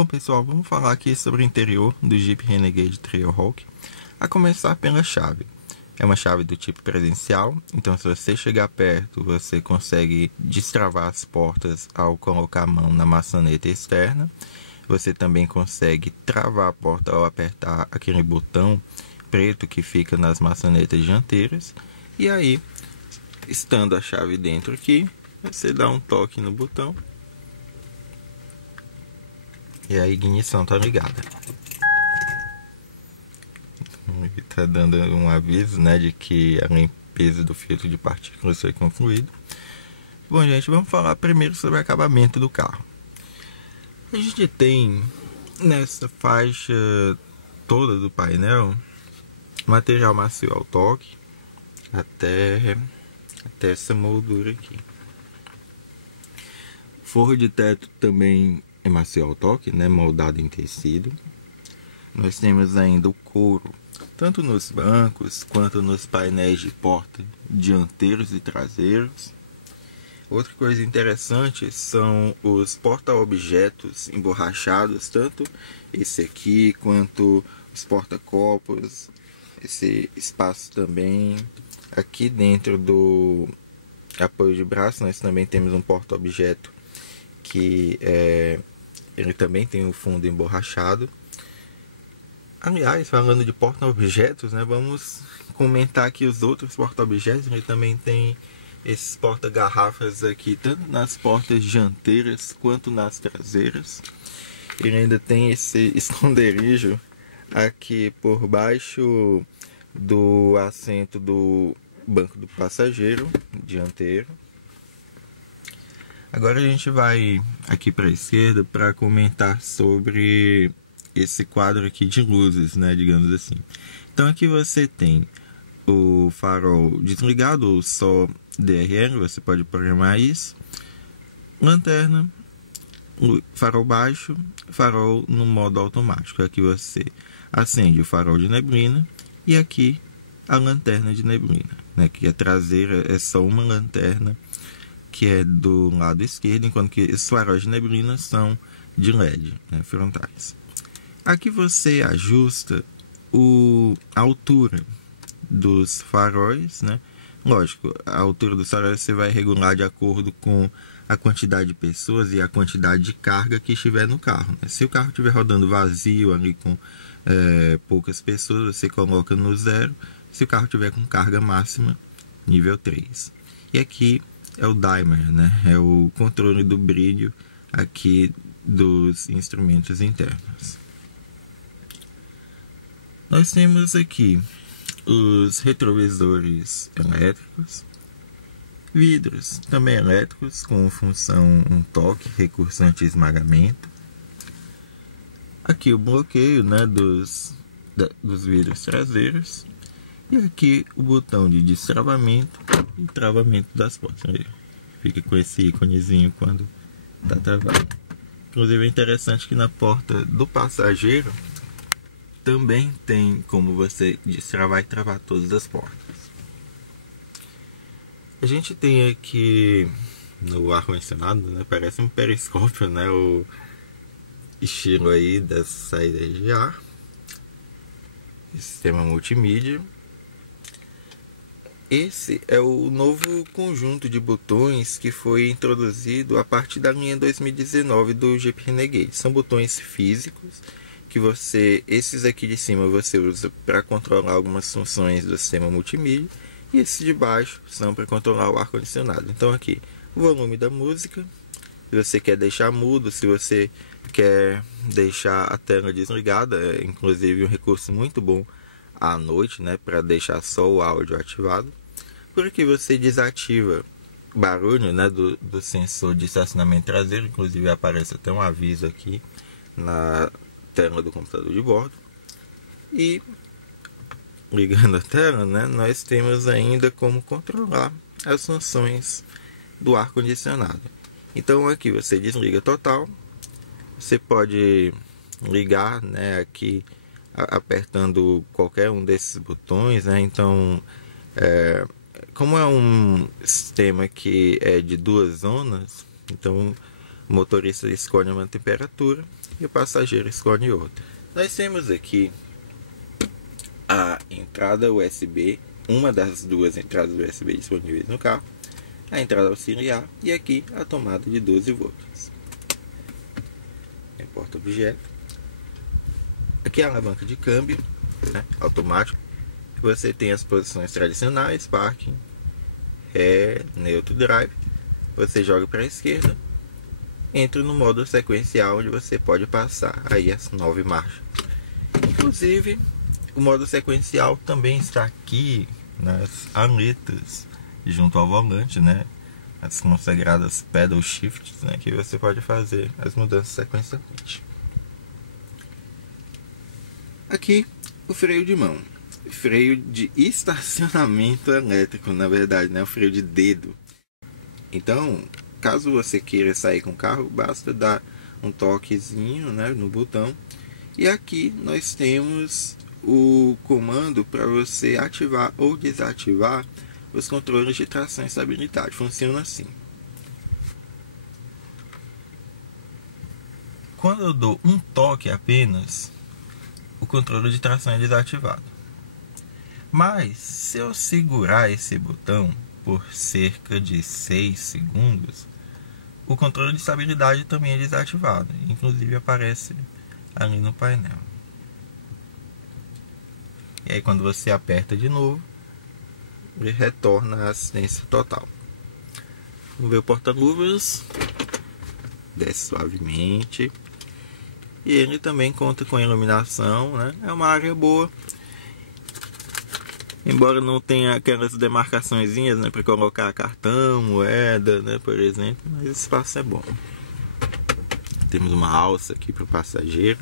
Bom pessoal, vamos falar aqui sobre o interior do Jeep Renegade Trailhawk, a começar pela chave. É uma chave do tipo presencial, então se você chegar perto, você consegue destravar as portas ao colocar a mão na maçaneta externa. Você também consegue travar a porta ao apertar aquele botão preto que fica nas maçanetas dianteiras. E aí, estando a chave dentro aqui, você dá um toque no botão e a ignição está ligada. Está dando um aviso, né, de que a limpeza do filtro de partículas foi concluída. Bom, gente, vamos falar primeiro sobre o acabamento do carro. A gente tem nessa faixa toda do painel material macio ao toque até essa moldura aqui. Forro de teto também é macio ao toque, né, moldado em tecido. Nós temos ainda o couro, tanto nos bancos quanto nos painéis de porta dianteiros e traseiros. Outra coisa interessante são os porta-objetos emborrachados, tanto esse aqui quanto os porta-copos, esse espaço também. Aqui dentro do apoio de braço nós também temos um porta-objeto que ele também tem o fundo emborrachado. Aliás, falando de porta-objetos, né, vamos comentar aqui os outros porta-objetos. Ele também tem esses porta-garrafas aqui, tanto nas portas dianteiras quanto nas traseiras. Ele ainda tem esse esconderijo aqui por baixo do assento do banco do passageiro dianteiro. Agora a gente vai aqui para a esquerda para comentar sobre esse quadro aqui de luzes, né, digamos assim. Então aqui você tem o farol desligado ou só DRL, você pode programar isso. Lanterna, farol baixo, farol no modo automático. Aqui você acende o farol de neblina e aqui a lanterna de neblina, né, que a traseira é só uma lanterna que é do lado esquerdo, enquanto que os faróis de neblina são de LED, né, frontais. Aqui você ajusta a altura dos faróis, né? Lógico, a altura dos faróis você vai regular de acordo com a quantidade de pessoas e a quantidade de carga que estiver no carro, né? Se o carro estiver rodando vazio ali com poucas pessoas, você coloca no 0. Se o carro tiver com carga máxima, nível 3. E aqui é o dimmer, né? É o controle do brilho aqui dos instrumentos internos. Nós temos aqui os retrovisores elétricos, vidros também elétricos com função um toque, recurso anti-esmagamento. Aqui o bloqueio, né, dos vidros traseiros. E aqui o botão de destravamento e travamento das portas. Fica com esse íconezinho quando está travado. Inclusive é interessante que na porta do passageiro também tem como você destravar e travar todas as portas. A gente tem aqui no ar-condicionado, né, parece um periscópio, né, o estilo aí das saídas de ar. Sistema multimídia. Esse é o novo conjunto de botões que foi introduzido a partir da linha 2019 do Jeep Renegade. São botões físicos que esses aqui de cima você usa para controlar algumas funções do sistema multimídia e esses de baixo são para controlar o ar-condicionado. Então aqui o volume da música, se você quer deixar mudo, se você quer deixar a tela desligada, é inclusive um recurso muito bom à noite, né, para deixar só o áudio ativado. Por aqui você desativa barulho, né, do sensor de estacionamento traseiro, inclusive aparece até um aviso aqui na tela do computador de bordo. E ligando a tela, né, nós temos ainda como controlar as funções do ar condicionado. Então aqui você desliga total, você pode ligar, né, aqui apertando qualquer um desses botões, né? Então como é um sistema que é de 2 zonas, então o motorista escolhe uma temperatura e o passageiro escolhe outra. Nós temos aqui a entrada USB, uma das duas entradas USB disponíveis no carro, a entrada auxiliar e aqui a tomada de 12 volts. Tem porta-objeto. Aqui a alavanca de câmbio, né, automático. Você tem as posições tradicionais, parking, ré, neutro, drive. Você joga para a esquerda, entra no modo sequencial, onde você pode passar aí as 9 marchas. Inclusive, o modo sequencial também está aqui nas aletas junto ao volante, né? As consagradas pedal shifts, né? Que você pode fazer as mudanças sequencialmente. Aqui o freio de mão, freio de estacionamento elétrico, na verdade, né? O freio de dedo. Então, caso você queira sair com o carro, basta dar um toquezinho, né, no botão. E aqui nós temos o comando para você ativar ou desativar os controles de tração e estabilidade. Funciona assim. Quando eu dou um toque apenas, o controle de tração é desativado. Mas se eu segurar esse botão por cerca de 6 segundos, o controle de estabilidade também é desativado. Inclusive aparece ali no painel. E aí quando você aperta de novo, ele retorna a assistência total. Vamos ver o porta-luvas. Desce suavemente. E ele também conta com iluminação, né? É uma área boa. Embora não tenha aquelas demarcaçõezinhas, né, para colocar cartão, moeda, né, por exemplo, mas o espaço é bom. Temos uma alça aqui para o passageiro.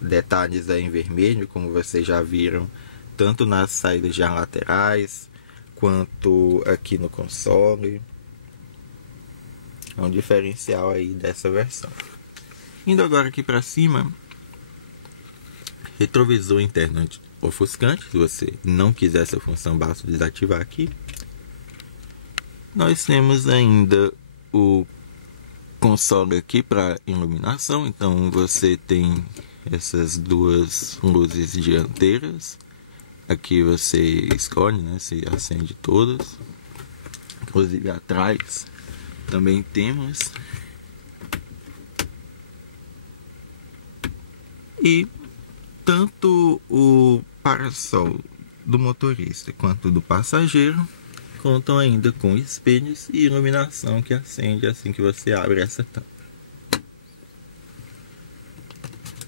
Detalhes aí em vermelho, como vocês já viram, tanto nas saídas de ar laterais, quanto aqui no console. É um diferencial aí dessa versão. Indo agora aqui para cima, retrovisor interno ofuscante. Se você não quiser essa função, basta desativar aqui. Nós temos ainda o console aqui para iluminação. Então você tem essas duas luzes dianteiras. Aqui você escolhe, né, se acende todas. Inclusive atrás também temos. E tanto o parasol do motorista quanto do passageiro contam ainda com espelhos e iluminação que acende assim que você abre essa tampa.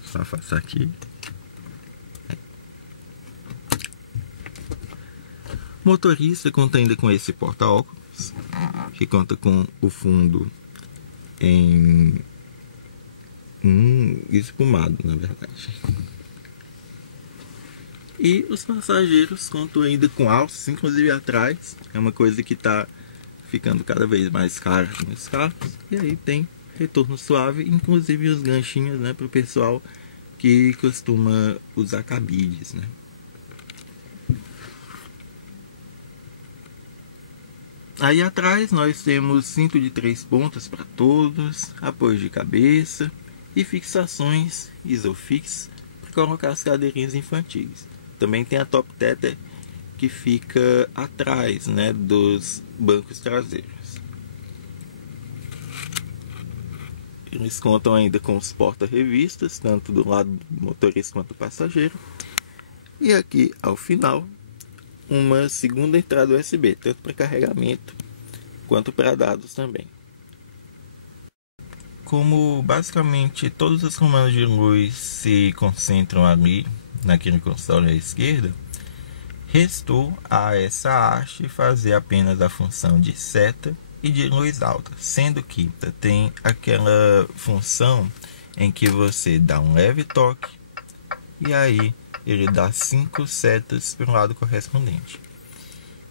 Só afastar aqui. O motorista conta ainda com esse porta-óculos, que conta com o fundo em espumado, na verdade. E os passageiros contam ainda com alças, inclusive atrás. É uma coisa que está ficando cada vez mais cara nos carros. E aí tem retorno suave, inclusive os ganchinhos, né, para o pessoal que costuma usar cabides, né. Aí atrás nós temos cinto de 3 pontas para todos, apoio de cabeça e fixações Isofix para colocar as cadeirinhas infantis. Também tem a top tether que fica atrás, né, dos bancos traseiros. Eles contam ainda com os porta-revistas, tanto do lado do motorista quanto do passageiro. E aqui ao final, uma segunda entrada USB, tanto para carregamento quanto para dados também. Como basicamente todos os comandos de luz se concentram ali naquele console à esquerda, restou a essa haste fazer apenas a função de seta e de luz alta, sendo que tem aquela função em que você dá um leve toque e aí ele dá 5 setas para o lado correspondente.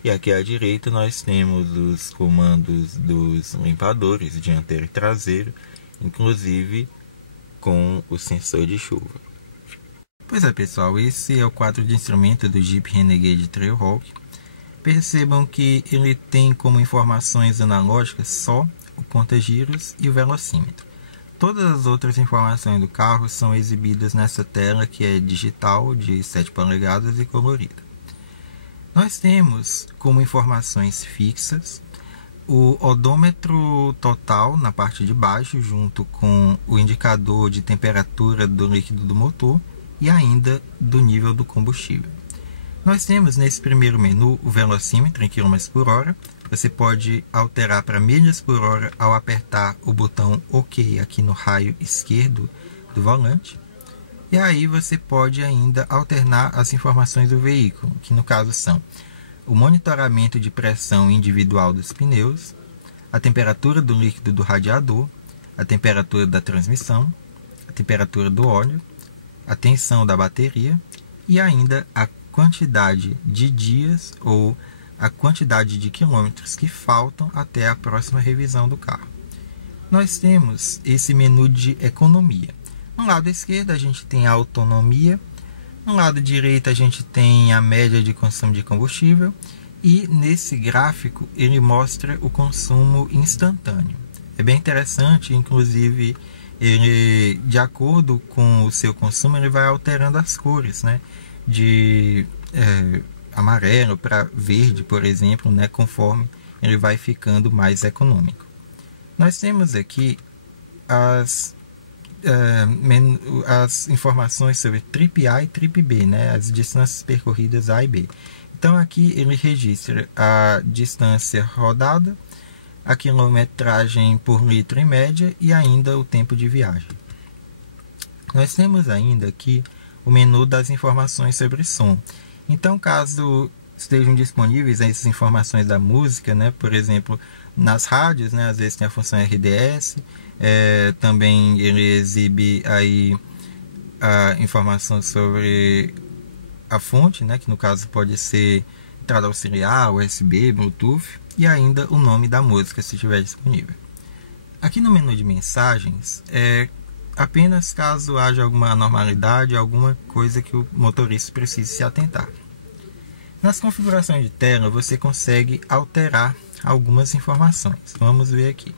E aqui à direita nós temos os comandos dos limpadores dianteiro e traseiro, inclusive com o sensor de chuva. Pois é, pessoal, esse é o quadro de instrumento do Jeep Renegade Trailhawk. Percebam que ele tem como informações analógicas só o conta-giros e o velocímetro. Todas as outras informações do carro são exibidas nessa tela que é digital, de 7 polegadas e colorida. Nós temos como informações fixas o odômetro total na parte de baixo, junto com o indicador de temperatura do líquido do motor e ainda do nível do combustível. Nós temos nesse primeiro menu o velocímetro em km por hora. Você pode alterar para milhas por hora ao apertar o botão OK aqui no raio esquerdo do volante. E aí você pode ainda alternar as informações do veículo, que no caso são o monitoramento de pressão individual dos pneus, a temperatura do líquido do radiador, a temperatura da transmissão, a temperatura do óleo, a tensão da bateria e ainda a quantidade de dias ou a quantidade de quilômetros que faltam até a próxima revisão do carro. Nós temos esse menu de economia. No lado esquerdo a gente tem a autonomia, no lado direito a gente tem a média de consumo de combustível e nesse gráfico ele mostra o consumo instantâneo. É bem interessante, inclusive ele, de acordo com o seu consumo, ele vai alterando as cores, né? De amarelo para verde, por exemplo, né? Conforme ele vai ficando mais econômico. Nós temos aqui as informações sobre trip A e trip B, né? As distâncias percorridas A e B. Então aqui ele registra a distância rodada, a quilometragem por litro em média e ainda o tempo de viagem. Nós temos ainda aqui o menu das informações sobre som. Então, caso estejam disponíveis essas informações da música, né? Por exemplo, nas rádios, né? Às vezes tem a função RDS, também ele exibe aí a informação sobre a fonte, né? Que no caso pode ser entrada auxiliar, USB, Bluetooth e ainda o nome da música, se estiver disponível. Aqui no menu de mensagens, apenas caso haja alguma anormalidade, alguma coisa que o motorista precise se atentar. Nas configurações de tela, você consegue alterar algumas informações. Vamos ver aqui.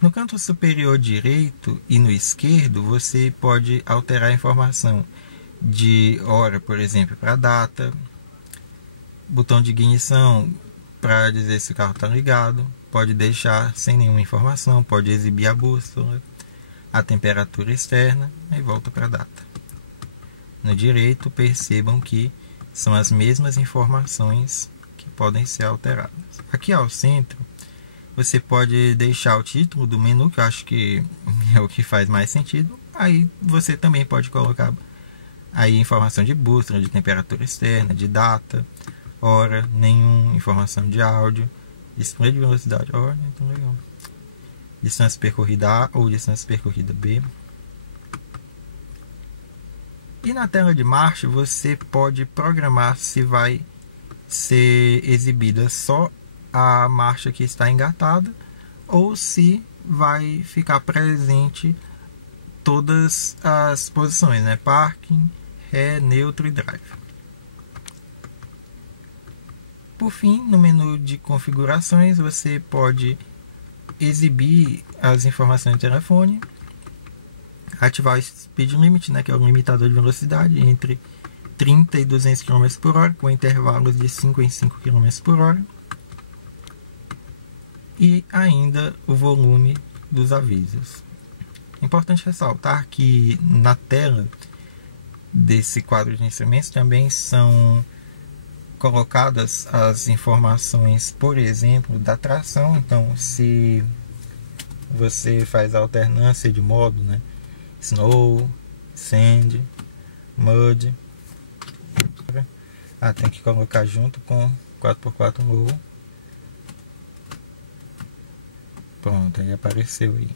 No canto superior direito e no esquerdo, você pode alterar a informação de hora, por exemplo, para data, botão de ignição para dizer se o carro está ligado, pode deixar sem nenhuma informação, pode exibir a bússola, a temperatura externa e volta para a data. No direito, percebam que são as mesmas informações que podem ser alteradas. Aqui ao centro, você pode deixar o título do menu, que eu acho que é o que faz mais sentido. Aí você também pode colocar aí informação de bússola, de temperatura externa, de data, hora, nenhuma informação de áudio, display de velocidade, hora, então legal. Distância percorrida A ou distância percorrida B. E na tela de marcha você pode programar se vai ser exibida só a marcha que está engatada ou se vai ficar presente todas as posições, né? Parking, ré, neutro e drive. Por fim, no menu de configurações você pode exibir as informações do telefone, ativar o speed limit, né, que é o limitador de velocidade entre 30 e 200 km por hora, com intervalos de 5 em 5 km por hora, e ainda o volume dos avisos. É importante ressaltar que na tela desse quadro de instrumentos também são colocadas as informações, por exemplo, da tração. Então, se você faz a alternância de modo, né? Snow, Sand, Mud. Tem que colocar junto com 4x4 low. Pronto, aí apareceu aí.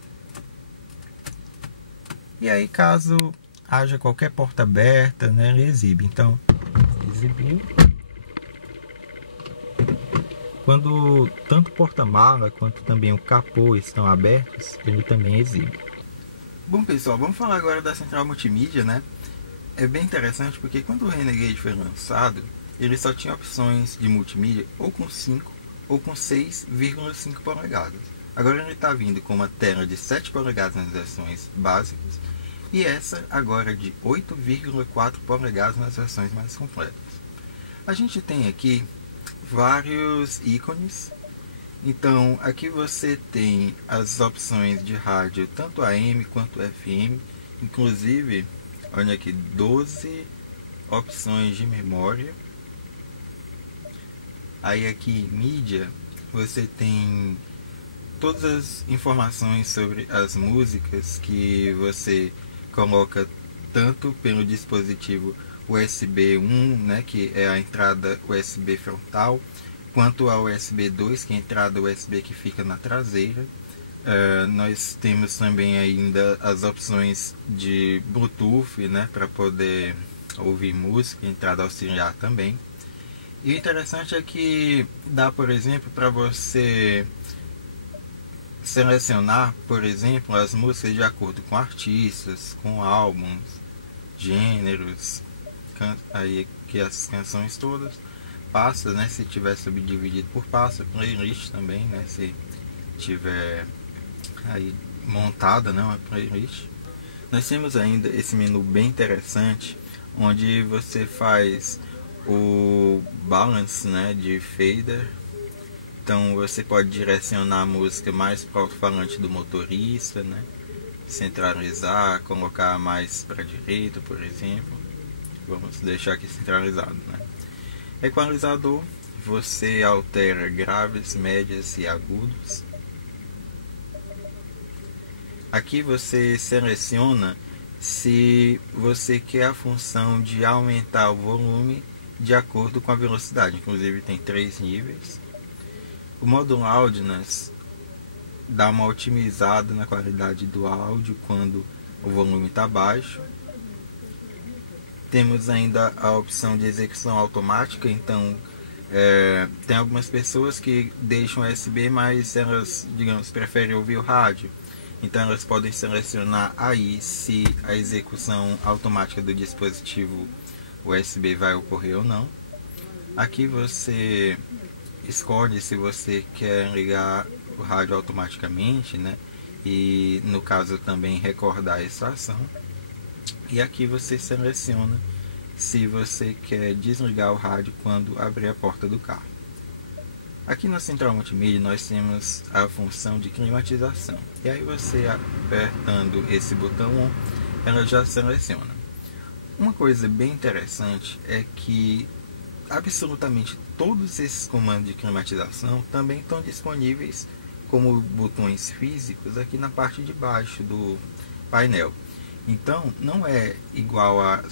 E aí, caso haja qualquer porta aberta, né, ele exibe. Então, exibiu. Quando tanto o porta-mala quanto também o capô estão abertos, ele também exibe. Bom, pessoal, vamos falar agora da central multimídia, né? É bem interessante porque quando o Renegade foi lançado, ele só tinha opções de multimídia ou com 5 ou com 6,5 polegadas. Agora ele está vindo com uma tela de 7 polegadas nas versões básicas e essa agora de 8,4 polegadas nas versões mais completas. A gente tem aqui vários ícones. Então aqui você tem as opções de rádio tanto AM quanto FM, inclusive olha aqui, 12 opções de memória. Aí aqui mídia você tem todas as informações sobre as músicas que você coloca tanto pelo dispositivo USB 1, né, que é a entrada USB frontal, quanto a USB 2, que é a entrada USB que fica na traseira. Nós temos também ainda as opções de Bluetooth, né, para poder ouvir música, entrada auxiliar também. E o interessante é que dá, por exemplo, para você selecionar, por exemplo, as músicas de acordo com artistas, com álbuns, gêneros, aí que as canções todas, pastas, né, se tiver subdividido por pasta, playlist também, né, se tiver aí montada, né, uma playlist. Nós temos ainda esse menu bem interessante, onde você faz o balance, né, de fader. Então você pode direcionar a música mais para o alto-falante do motorista, né? Centralizar, colocar mais para a direita, por exemplo. Vamos deixar aqui centralizado, né? Equalizador, você altera graves, médias e agudos. Aqui você seleciona se você quer a função de aumentar o volume de acordo com a velocidade. Inclusive tem 3 níveis. O modo loudness dá uma otimizada na qualidade do áudio quando o volume está baixo. Temos ainda a opção de execução automática. Então tem algumas pessoas que deixam USB, mas elas, digamos, preferem ouvir o rádio. Então elas podem selecionar aí se a execução automática do dispositivo USB vai ocorrer ou não. Aqui você escolhe se você quer ligar o rádio automaticamente, né? E no caso também recordar a estação. E aqui você seleciona se você quer desligar o rádio quando abrir a porta do carro. Aqui na central multimídia nós temos a função de climatização. E aí você apertando esse botão on, ela já seleciona. Uma coisa bem interessante é que absolutamente todos esses comandos de climatização também estão disponíveis como botões físicos aqui na parte de baixo do painel. Então não é igual a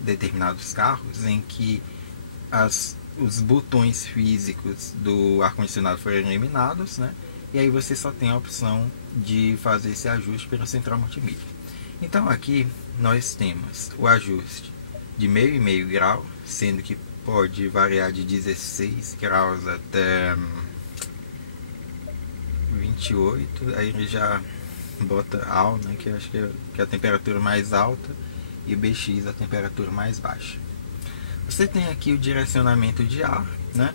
determinados carros em que os botões físicos do ar-condicionado foram eliminados, né? E aí você só tem a opção de fazer esse ajuste pela central multimídia. Então aqui nós temos o ajuste de meio e meio grau, sendo que pode variar de 16 graus até 28, aí ele já bota AL, né, que eu acho que é a temperatura mais alta, e o BX a temperatura mais baixa. Você tem aqui o direcionamento de ar, né,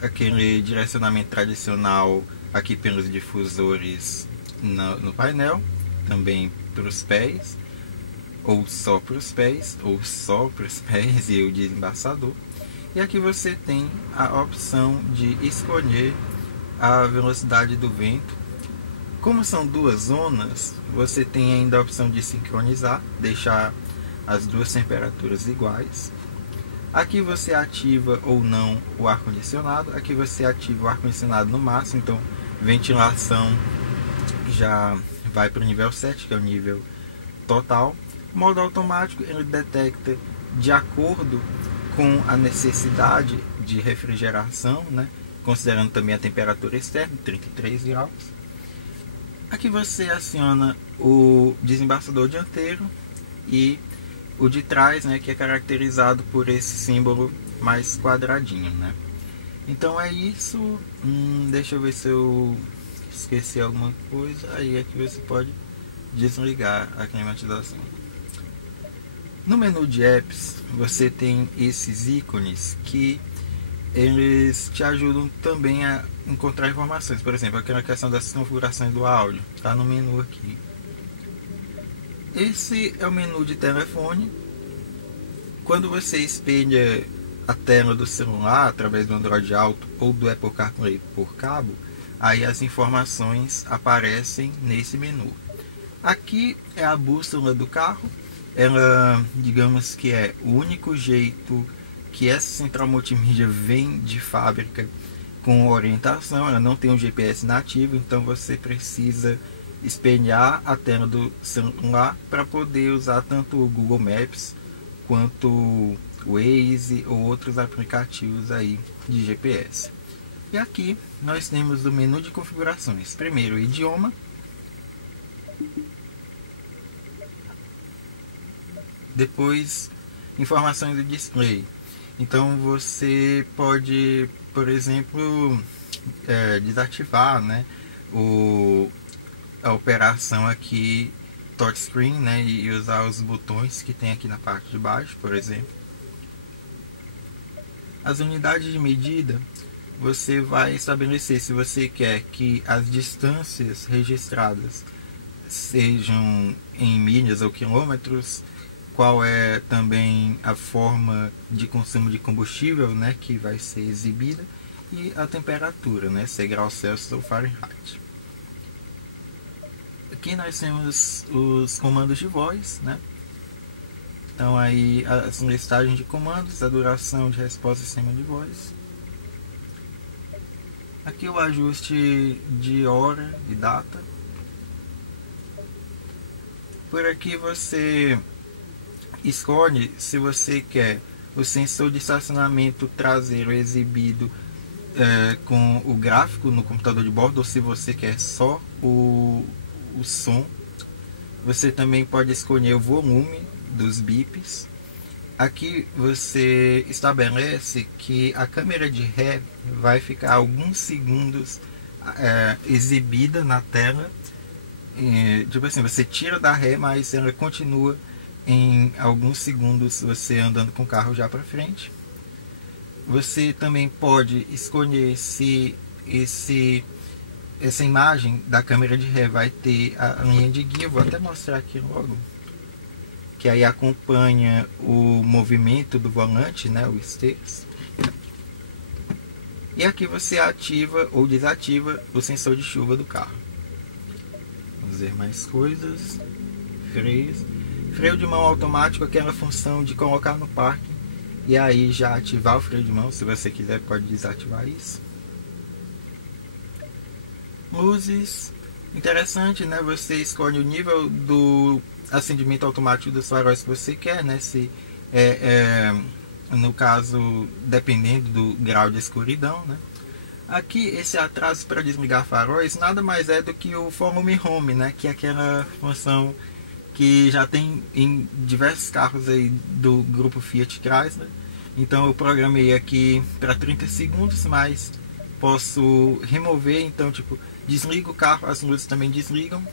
aquele direcionamento tradicional aqui pelos difusores no painel, também para os pés, ou só para os pés, ou só para os pés e o desembaçador. E aqui você tem a opção de escolher a velocidade do vento. Como são duas zonas, você tem ainda a opção de sincronizar, deixar as duas temperaturas iguais. Aqui você ativa ou não o ar-condicionado. Aqui você ativa o ar-condicionado no máximo, então ventilação já vai para o nível 7, que é o nível total. Modo automático, ele detecta de acordo com a necessidade de refrigeração, né? Considerando também a temperatura externa, 33 graus. Aqui você aciona o desembaçador dianteiro e o de trás, né, que é caracterizado por esse símbolo mais quadradinho, né? Então é isso. Deixa eu ver se eu esqueci alguma coisa. Aí aqui você pode desligar a climatização. No menu de apps você tem esses ícones que eles te ajudam também a encontrar informações. Por exemplo, aquela questão das configurações do áudio, está no menu aqui. Esse é o menu de telefone. Quando você espelha a tela do celular através do Android Auto ou do Apple CarPlay por cabo, aí as informações aparecem nesse menu. Aqui é a bússola do carro. Ela, digamos que é o único jeito que essa central multimídia vem de fábrica com orientação. Ela não tem um GPS nativo, então você precisa espelhar a tela do celular para poder usar tanto o Google Maps quanto o Waze ou outros aplicativos aí de GPS. E aqui nós temos o menu de configurações. Primeiro, o idioma. Depois, informações do display. Então você pode, por exemplo, desativar, né, a operação aqui touchscreen, né, e usar os botões que tem aqui na parte de baixo, por exemplo. As unidades de medida, você vai estabelecer se você quer que as distâncias registradas sejam em milhas ou quilômetros, qual é também a forma de consumo de combustível, né, que vai ser exibida, e a temperatura, né, se é graus Celsius ou Fahrenheit. Aqui nós temos os comandos de voz, né? Então aí as listagens de comandos, a duração de resposta do sistema de voz. Aqui o ajuste de hora e data. Por aqui você escolhe se você quer o sensor de estacionamento traseiro exibido com o gráfico no computador de bordo, ou se você quer só o som. Você também pode escolher o volume dos bips. Aqui você estabelece que a câmera de ré vai ficar alguns segundos exibida na tela. Tipo assim, você tira da ré, mas ela continua em alguns segundos você andando com o carro já para frente. Você também pode escolher se essa imagem da câmera de ré vai ter a linha de guia. Vou até mostrar aqui logo, que aí acompanha o movimento do volante, né, o steers. E aqui você ativa ou desativa o sensor de chuva do carro. Vamos ver mais coisas. Freios. Freio de mão automático, aquela função de colocar no parque e aí já ativar o freio de mão. Se você quiser, pode desativar isso. Luzes. Interessante, né? Você escolhe o nível do acendimento automático dos faróis que você quer, né? Se no caso, dependendo do grau de escuridão, né? Aqui, esse atraso para desligar faróis nada mais é do que o volume home, né? Que é aquela função que já tem em diversos carros aí do grupo Fiat Chrysler. Então eu programei aqui para 30 segundos, mas posso remover. Então, tipo, desliga o carro, as luzes também desligam.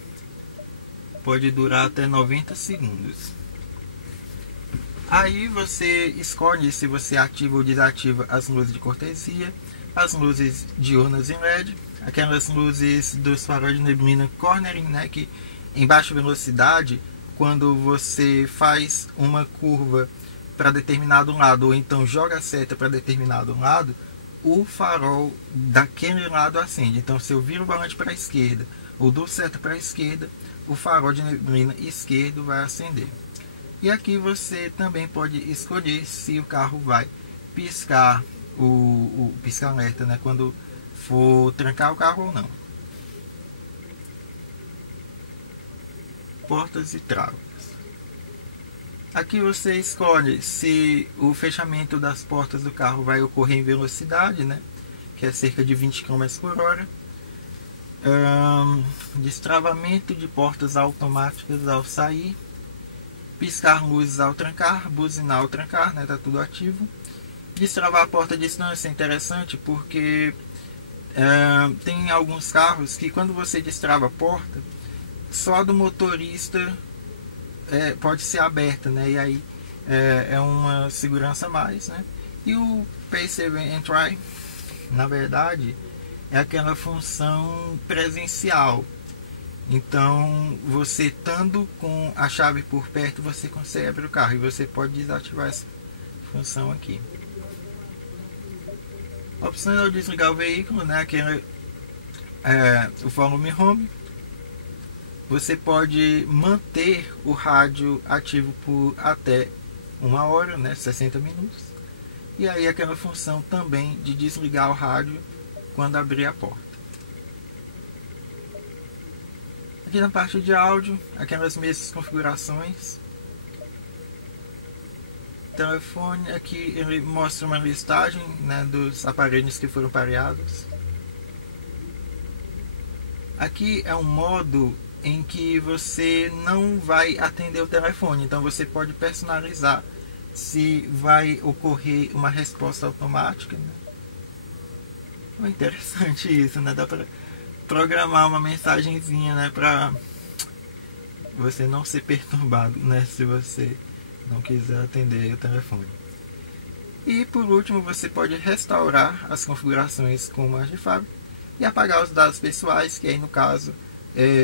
Pode durar até 90 segundos. Aí você escolhe se você ativa ou desativa as luzes de cortesia, as luzes diurnas em LED, aquelas luzes dos faróis de neblina cornering, né, que em baixa velocidade, quando você faz uma curva para determinado lado ou então joga a seta para determinado lado, o farol daquele lado acende. Então, se eu viro o volante para a esquerda ou dou seta para a esquerda, o farol de neblina esquerdo vai acender. E aqui você também pode escolher se o carro vai piscar o pisca-alerta, né, quando for trancar o carro ou não. Portas e travas. Aqui você escolhe se o fechamento das portas do carro vai ocorrer em velocidade, né, que é cerca de 20 km por hora. Destravamento de portas automáticas ao sair. Piscar luzes ao trancar, buzinar ao trancar, né, tá tudo ativo. Destravar a porta à distância é interessante porque tem alguns carros que quando você destrava a porta, só a do motorista pode ser aberta, né? E aí é uma segurança a mais, né? E o Pay, Save and Try, na verdade, é aquela função presencial. Então, você estando com a chave por perto, você consegue abrir o carro e você pode desativar essa função aqui. Opções ao desligar o veículo, né? Aquele, o volume home. Você pode manter o rádio ativo por até 1 hora, né? 60 minutos. E aí aquela função também de desligar o rádio quando abrir a porta. Aqui na parte de áudio, aquelas mesmas configurações. Telefone, aqui ele mostra uma listagem, né, dos aparelhos que foram pareados. Aqui é um modo em que você não vai atender o telefone, então você pode personalizar se vai ocorrer uma resposta automática, né? É interessante isso, né? Dá para programar uma mensagenzinha, né, para você não ser perturbado, né, se você não quiser atender o telefone. E por último, você pode restaurar as configurações com margem de fábrica e apagar os dados pessoais, que aí no caso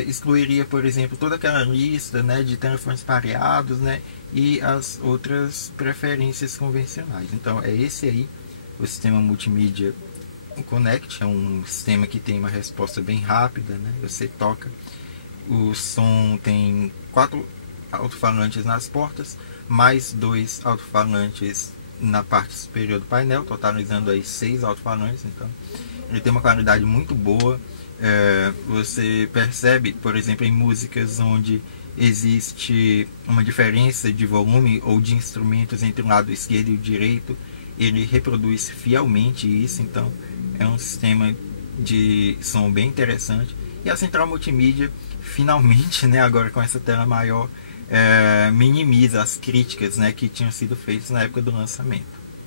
excluiria, por exemplo, toda aquela lista, né, de telefones pareados, né, e as outras preferências convencionais. Então é esse aí o sistema multimídia Connect, é um sistema que tem uma resposta bem rápida, né? Você toca, o som tem 4 alto-falantes nas portas, mais 2 alto-falantes na parte superior do painel, totalizando aí 6 alto-falantes. Então ele tem uma qualidade muito boa. Você percebe, por exemplo, em músicas onde existe uma diferença de volume ou de instrumentos entre o lado esquerdo e o direito, ele reproduz fielmente isso. Então é um sistema de som bem interessante. E a central multimídia, finalmente, né, agora com essa tela maior, minimiza as críticas, né, que tinham sido feitas na época do lançamento.